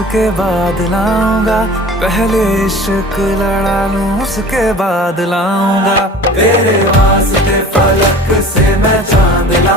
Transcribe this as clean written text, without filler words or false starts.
उसके बाद लाऊंगा, पहले इश्क लड़ा लूं उसके बाद लाऊंगा। तेरे वास्ते फलक से मैं चांद लाऊंगा।